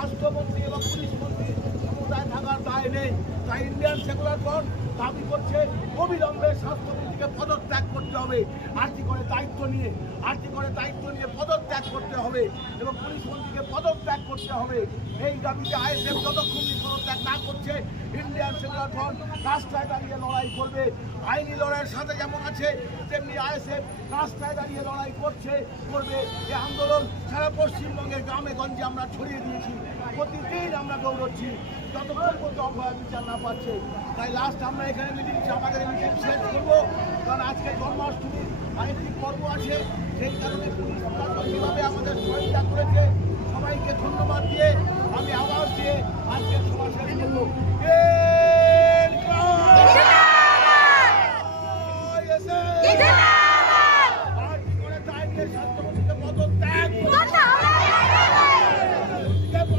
স্বাস্থ্যমন্ত্রী এবং পুলিশ মন্ত্রী ক্ষমতায় থাকার দায় নেই। তাই ইন্ডিয়ান সেকুলার ফ্রন্ট দাবি করছে অবিলম্বে স্বাস্থ্যমন্ত্রীকে পদত্যাগ করতে হবে, আর্জি করে দায়িত্ব নিয়ে পদত্যাগ করতে হবে এবং পুলিশ মন্ত্রীকে পদত্যাগ করতে হবে। এই দাবিতে আইএসএফ যতক্ষণ পদত্যাগ না করছে ইন্ডিয়ান সেকুলার ফ্রন্ট রাস্তায় দাঁড়িয়ে লড়াই করবে। আইনি লড়াইয়ের সাথে যেমন আছে তেমনি আইএসএফ রাস্তায় দাঁড়িয়ে লড়াই করবে। এই আন্দোলন সারা পশ্চিমবঙ্গের গ্রামে গঞ্জে আমরা ছড়িয়ে দিয়েছি, প্রতিদিন আমরা দৌড়চ্ছি যতক্ষণ পর্যন্ত অভয় বিচার না পাচ্ছে। তাই লাস্ট আমরা এখানে আমাদের মিটিং শেষ করবো, কারণ আজকে জন্মাষ্টমীর আরেকটি পর্ব আছে। সেই কারণে পুলিশ প্রশাসন যেভাবে আমাদের সহায়তা করেছে সবাইকে ধন্যবাদ দিয়ে আমি আওয়াজ দিয়ে আজকের সভা শেষ করবো।